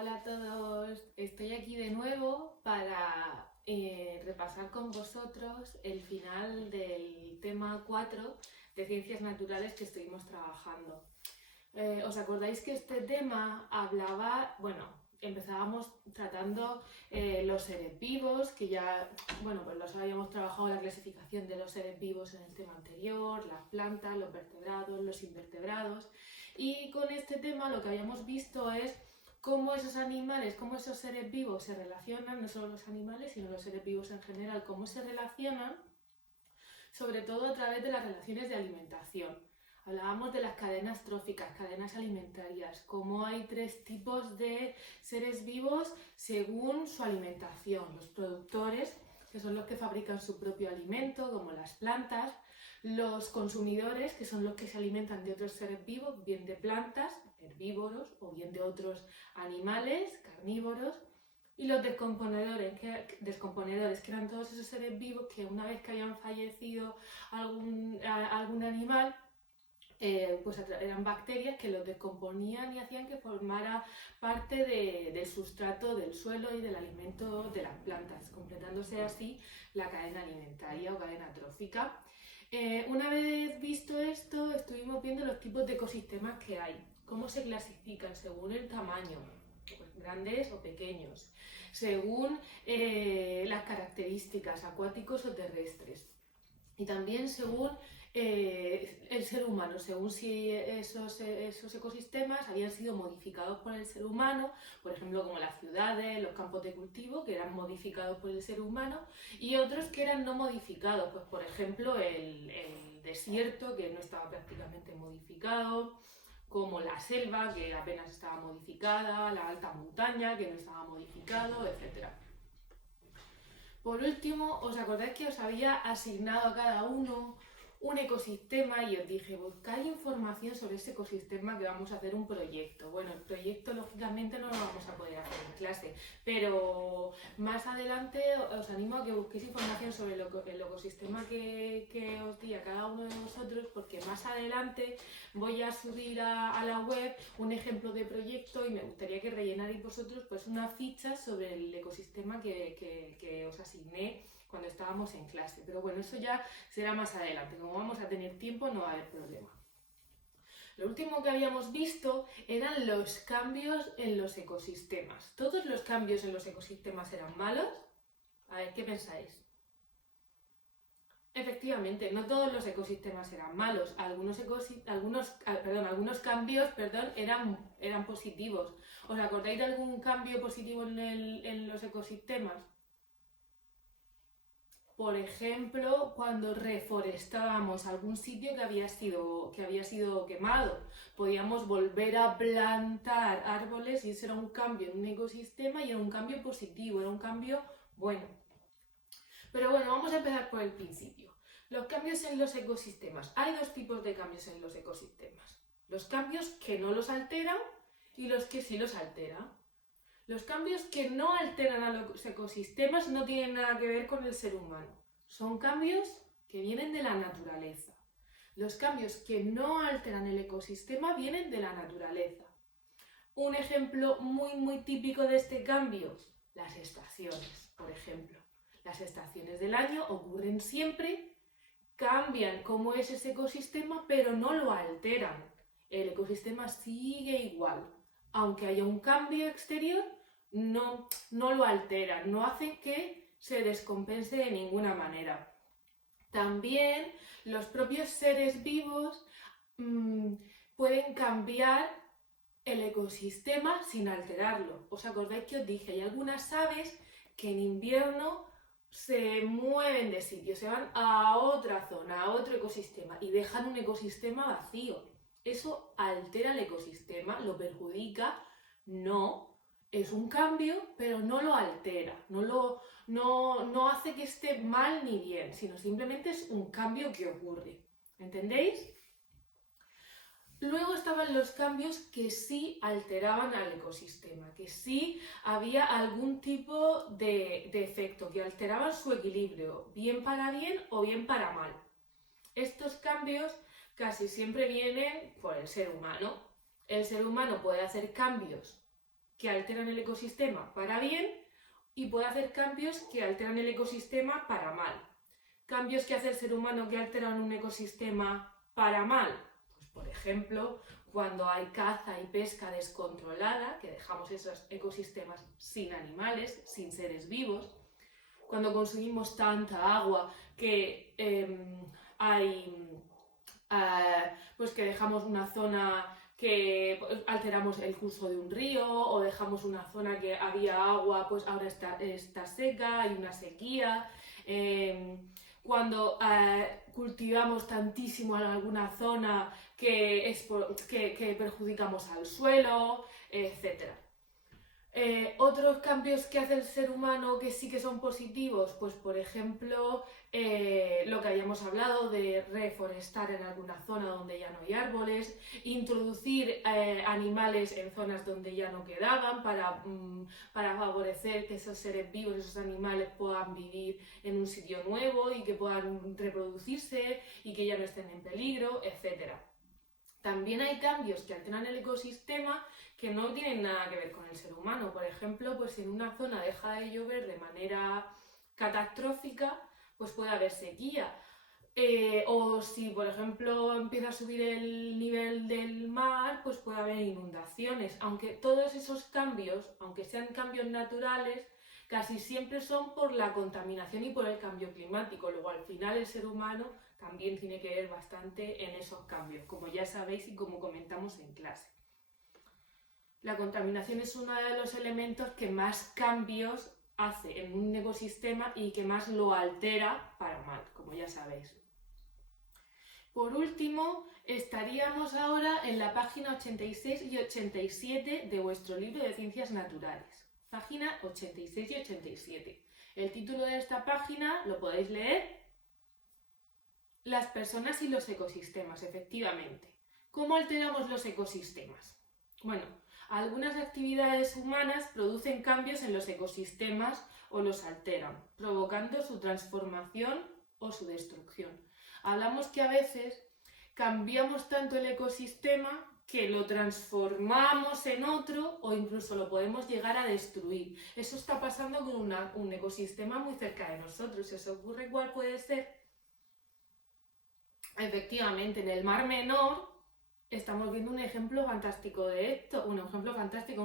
Hola a todos, estoy aquí de nuevo para repasar con vosotros el final del tema 4 de Ciencias Naturales que estuvimos trabajando. ¿Os acordáis que este tema hablaba, empezábamos tratando los seres vivos, que ya, pues los habíamos trabajado la clasificación de los seres vivos en el tema anterior, las plantas, los vertebrados, los invertebrados, y con este tema lo que habíamos visto es cómo esos animales, cómo esos seres vivos se relacionan, no solo los animales, sino los seres vivos en general, cómo se relacionan, sobre todo a través de las relaciones de alimentación. Hablábamos de las cadenas tróficas, cadenas alimentarias, cómo hay tres tipos de seres vivos según su alimentación. Los productores, que son los que fabrican su propio alimento, como las plantas; los consumidores, que son los que se alimentan de otros seres vivos, bien de plantas, herbívoros, o bien de otros animales, carnívoros; y los descomponedores, que eran todos esos seres vivos que una vez que habían fallecido algún animal, eran bacterias que los descomponían y hacían que formara parte del sustrato del suelo y del alimento de las plantas, completándose así la cadena alimentaria o cadena trófica. Una vez visto esto, estuvimos viendo los tipos de ecosistemas que hay, cómo se clasifican según el tamaño, pues grandes o pequeños, según las características, acuáticos o terrestres, y también según el ser humano, según si esos ecosistemas habían sido modificados por el ser humano, por ejemplo como las ciudades, los campos de cultivo, que eran modificados por el ser humano, y otros que eran no modificados, pues por ejemplo el desierto, que no estaba prácticamente modificado, como la selva, que apenas estaba modificada, la alta montaña, que no estaba modificado, etc. Por último, ¿os acordáis que os había asignado a cada uno un ecosistema y os dije, buscad información sobre ese ecosistema, que vamos a hacer un proyecto? Bueno, el proyecto lógicamente no lo vamos a poder hacer en clase, pero más adelante os animo a que busquéis información sobre el ecosistema que os di a cada uno de vosotros, porque más adelante voy a subir a la web un ejemplo de proyecto y me gustaría que rellenarais vosotros pues una ficha sobre el ecosistema que os asigné cuando estábamos en clase. Pero bueno, eso ya será más adelante. Como vamos a tener tiempo, no va a haber problema. Lo último que habíamos visto eran los cambios en los ecosistemas. ¿Todos los cambios en los ecosistemas eran malos? A ver, ¿qué pensáis? Efectivamente, no todos los ecosistemas eran malos. Algunos cambios eran positivos. ¿Os acordáis de algún cambio positivo en los ecosistemas? Por ejemplo, cuando reforestábamos algún sitio que había sido quemado, podíamos volver a plantar árboles y eso era un cambio en un ecosistema y era un cambio positivo, era un cambio bueno. Pero bueno, vamos a empezar por el principio. Los cambios en los ecosistemas. Hay dos tipos de cambios en los ecosistemas. Los cambios que no los alteran y los que sí los alteran. Los cambios que no alteran a los ecosistemas no tienen nada que ver con el ser humano. Son cambios que vienen de la naturaleza. Los cambios que no alteran el ecosistema vienen de la naturaleza. Un ejemplo muy típico de este cambio, las estaciones, por ejemplo. Las estaciones del año ocurren siempre, cambian cómo es ese ecosistema, pero no lo alteran. El ecosistema sigue igual. Aunque haya un cambio exterior, no lo alteran, no hacen que se descompense de ninguna manera. También los propios seres vivos pueden cambiar el ecosistema sin alterarlo. ¿Os acordáis que os dije? Hay algunas aves que en invierno se mueven de sitio, se van a otra zona, a otro ecosistema y dejan un ecosistema vacío. ¿Eso altera el ecosistema? ¿Lo perjudica? No. Es un cambio, pero no lo altera, no hace que esté mal ni bien, sino simplemente es un cambio que ocurre. ¿Entendéis? Luego estaban los cambios que sí alteraban al ecosistema, que sí había algún tipo de efecto, que alteraban su equilibrio, bien para bien o bien para mal. Estos cambios casi siempre vienen por el ser humano. El ser humano puede hacer cambios que alteran el ecosistema para bien y puede hacer cambios que alteran el ecosistema para mal. Cambios que hace el ser humano que alteran un ecosistema para mal. Pues por ejemplo, cuando hay caza y pesca descontrolada, que dejamos esos ecosistemas sin animales, sin seres vivos. Cuando consumimos tanta agua que pues que dejamos una zona que alteramos el curso de un río, o dejamos una zona que había agua, pues ahora está seca, hay una sequía. Cuando cultivamos tantísimo en alguna zona que perjudicamos al suelo, etc. Otros cambios que hace el ser humano que sí que son positivos, pues por ejemplo, lo que hayamos hablado de reforestar en alguna zona donde ya no hay árboles, introducir animales en zonas donde ya no quedaban para favorecer que esos seres vivos, esos animales puedan vivir en un sitio nuevo y que puedan reproducirse y que ya no estén en peligro, etc. También hay cambios que alteran el ecosistema que no tienen nada que ver con el ser humano. Por ejemplo, pues si en una zona deja de llover de manera catastrófica, pues puede haber sequía. O si, por ejemplo, empieza a subir el nivel del mar, pues puede haber inundaciones. Aunque todos esos cambios, aunque sean cambios naturales, casi siempre son por la contaminación y por el cambio climático. Luego, al final, el ser humano también tiene que ver bastante en esos cambios, como ya sabéis y como comentamos en clase. La contaminación es uno de los elementos que más cambios hace en un ecosistema y que más lo altera para mal, como ya sabéis. Por último, estaríamos ahora en la página 86 y 87 de vuestro libro de Ciencias Naturales. Página 86 y 87. El título de esta página lo podéis leer. Las personas y los ecosistemas, efectivamente. ¿Cómo alteramos los ecosistemas? Bueno, algunas actividades humanas producen cambios en los ecosistemas o los alteran, provocando su transformación o su destrucción. Hablamos que a veces cambiamos tanto el ecosistema que lo transformamos en otro o incluso lo podemos llegar a destruir. Eso está pasando con un ecosistema muy cerca de nosotros. ¿Se os ocurre cuál puede ser? Efectivamente, en el Mar Menor estamos viendo un ejemplo fantástico de esto, un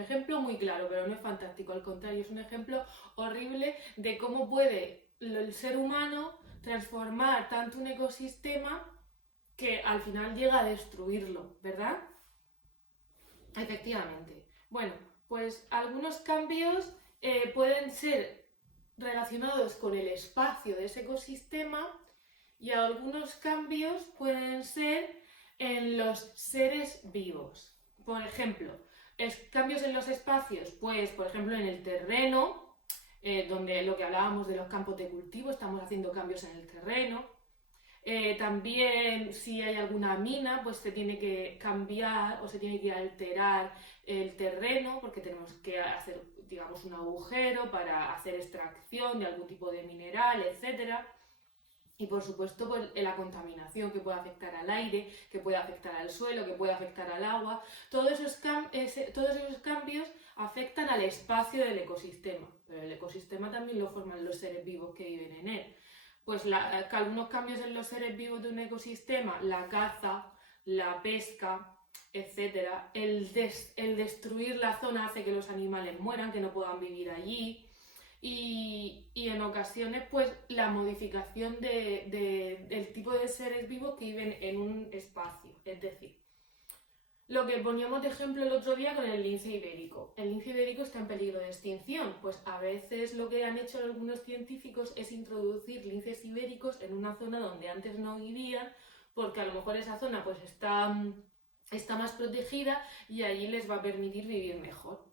ejemplo muy claro, pero no es fantástico, al contrario, es un ejemplo horrible de cómo puede el ser humano transformar tanto un ecosistema que al final llega a destruirlo, ¿verdad? Efectivamente. Bueno, pues algunos cambios pueden ser relacionados con el espacio de ese ecosistema y algunos cambios pueden ser en los seres vivos. Por ejemplo, cambios en los espacios, pues por ejemplo en el terreno, donde lo que hablábamos de los campos de cultivo, estamos haciendo cambios en el terreno. También si hay alguna mina, pues se tiene que cambiar o se tiene que alterar el terreno porque tenemos que hacer, digamos, un agujero para hacer extracción de algún tipo de mineral, etcétera. Y por supuesto, pues, la contaminación que puede afectar al aire, que puede afectar al suelo, que puede afectar al agua. Todos esos cambios afectan al espacio del ecosistema, pero el ecosistema también lo forman los seres vivos que viven en él. Pues algunos cambios en los seres vivos de un ecosistema, la caza, la pesca, etc. El destruir la zona hace que los animales mueran, que no puedan vivir allí. Y en ocasiones, pues, la modificación del tipo de seres vivos que viven en un espacio. Es decir, lo que poníamos de ejemplo el otro día con el lince ibérico. El lince ibérico está en peligro de extinción. Pues a veces lo que han hecho algunos científicos es introducir linces ibéricos en una zona donde antes no vivían, porque a lo mejor esa zona pues está más protegida y allí les va a permitir vivir mejor.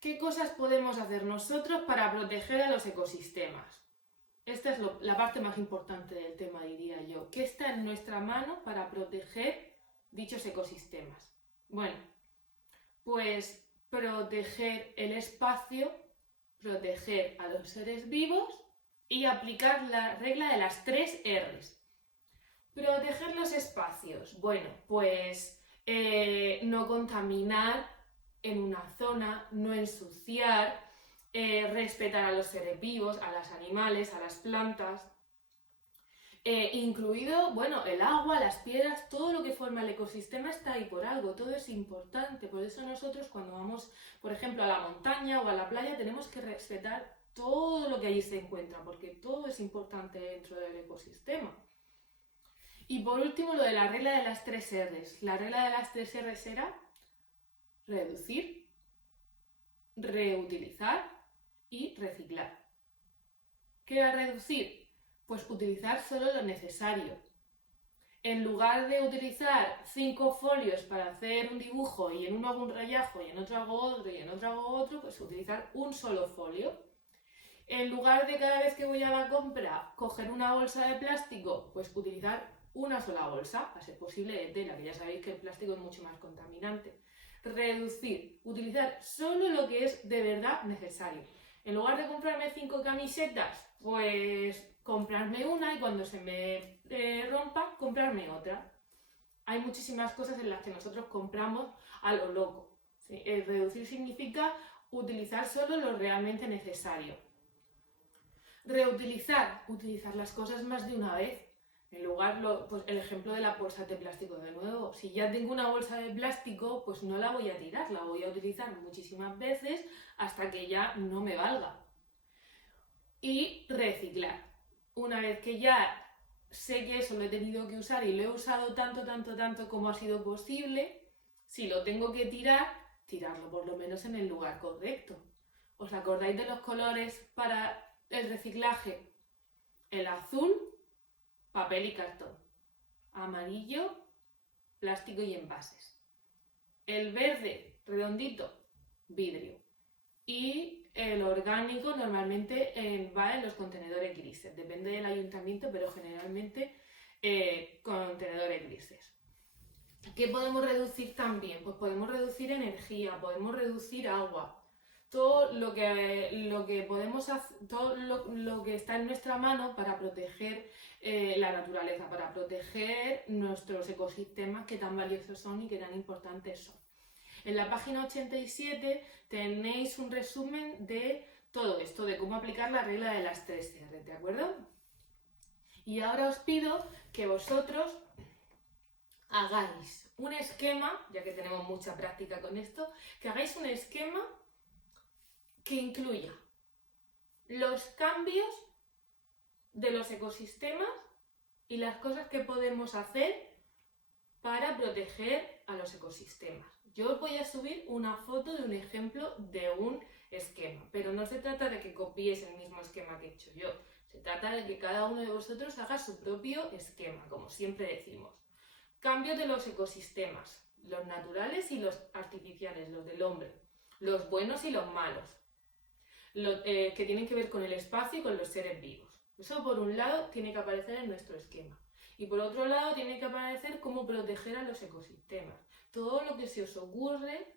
¿Qué cosas podemos hacer nosotros para proteger a los ecosistemas? Esta es la parte más importante del tema, diría yo. ¿Qué está en nuestra mano para proteger dichos ecosistemas? Bueno, pues proteger el espacio, proteger a los seres vivos y aplicar la regla de las 3 R's. Proteger los espacios. Bueno, pues no contaminar en una zona, no ensuciar, respetar a los seres vivos, a los animales, a las plantas, incluido, bueno, el agua, las piedras, todo lo que forma el ecosistema está ahí por algo, todo es importante. Por eso nosotros cuando vamos, por ejemplo, a la montaña o a la playa, tenemos que respetar todo lo que allí se encuentra, porque todo es importante dentro del ecosistema. Y por último, lo de la regla de las 3 R's. La regla de las 3 R's era reducir, reutilizar y reciclar. ¿Qué era reducir? Pues utilizar solo lo necesario. En lugar de utilizar 5 folios para hacer un dibujo y en uno hago un rayajo y en otro hago otro y en otro hago otro, pues utilizar un solo folio. En lugar de cada vez que voy a la compra coger una bolsa de plástico, pues utilizar una sola bolsa, a ser posible de tela, que ya sabéis que el plástico es mucho más contaminante. Reducir, utilizar solo lo que es de verdad necesario. En lugar de comprarme 5 camisetas, pues comprarme una y cuando se me rompa, comprarme otra. Hay muchísimas cosas en las que nosotros compramos a lo loco. ¿Sí? Reducir significa utilizar solo lo realmente necesario. Reutilizar, utilizar las cosas más de una vez. En lugar, pues el ejemplo de la bolsa de plástico de nuevo. Si ya tengo una bolsa de plástico, pues no la voy a tirar, la voy a utilizar muchísimas veces hasta que ya no me valga. Y reciclar. Una vez que ya sé que eso lo he tenido que usar y lo he usado tanto como ha sido posible, si lo tengo que tirar, tirarlo por lo menos en el lugar correcto. ¿Os acordáis de los colores para el reciclaje? El azul, papel y cartón. Amarillo, plástico y envases. El verde, redondito, vidrio. Y el orgánico normalmente va en los contenedores grises. Depende del ayuntamiento, pero generalmente contenedores grises. ¿Qué podemos reducir también? Pues podemos reducir energía, podemos reducir agua. Todo lo que podemos hacer, todo lo que está en nuestra mano para proteger la naturaleza, para proteger nuestros ecosistemas que tan valiosos son y que tan importantes son. En la página 87 tenéis un resumen de todo esto, de cómo aplicar la regla de las 3 R, ¿de acuerdo? Y ahora os pido que vosotros hagáis un esquema, ya que tenemos mucha práctica con esto, que hagáis un esquema que incluya los cambios de los ecosistemas y las cosas que podemos hacer para proteger a los ecosistemas. Yo os voy a subir una foto de un ejemplo de un esquema, pero no se trata de que copiéis el mismo esquema que he hecho yo, se trata de que cada uno de vosotros haga su propio esquema, como siempre decimos. Cambios de los ecosistemas, los naturales y los artificiales, los del hombre, los buenos y los malos, que tienen que ver con el espacio y con los seres vivos. Eso por un lado tiene que aparecer en nuestro esquema. Y por otro lado tiene que aparecer cómo proteger a los ecosistemas. Todo lo que se os ocurre,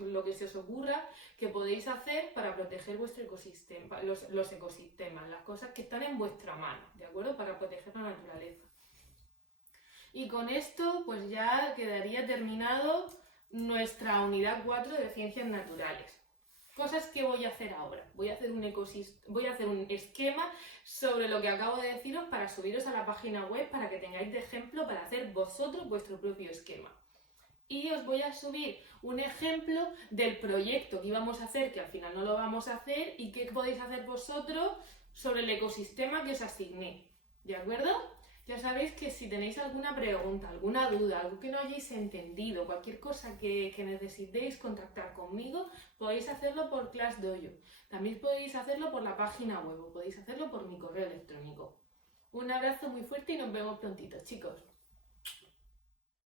lo que se os ocurra que podéis hacer para proteger vuestro ecosistema, los ecosistemas, las cosas que están en vuestra mano, ¿de acuerdo? Para proteger la naturaleza. Y con esto pues ya quedaría terminado nuestra unidad 4 de Ciencias Naturales. Cosas que voy a hacer ahora. Voy a hacer un esquema sobre lo que acabo de deciros para subiros a la página web para que tengáis de ejemplo para hacer vosotros vuestro propio esquema. Y os voy a subir un ejemplo del proyecto que íbamos a hacer, que al final no lo vamos a hacer, y qué podéis hacer vosotros sobre el ecosistema que os asigné. ¿De acuerdo? Ya sabéis que si tenéis alguna pregunta, alguna duda, algo que no hayáis entendido, cualquier cosa que necesitéis contactar conmigo, podéis hacerlo por ClassDojo. También podéis hacerlo por la página web o podéis hacerlo por mi correo electrónico. Un abrazo muy fuerte y nos vemos prontito, chicos.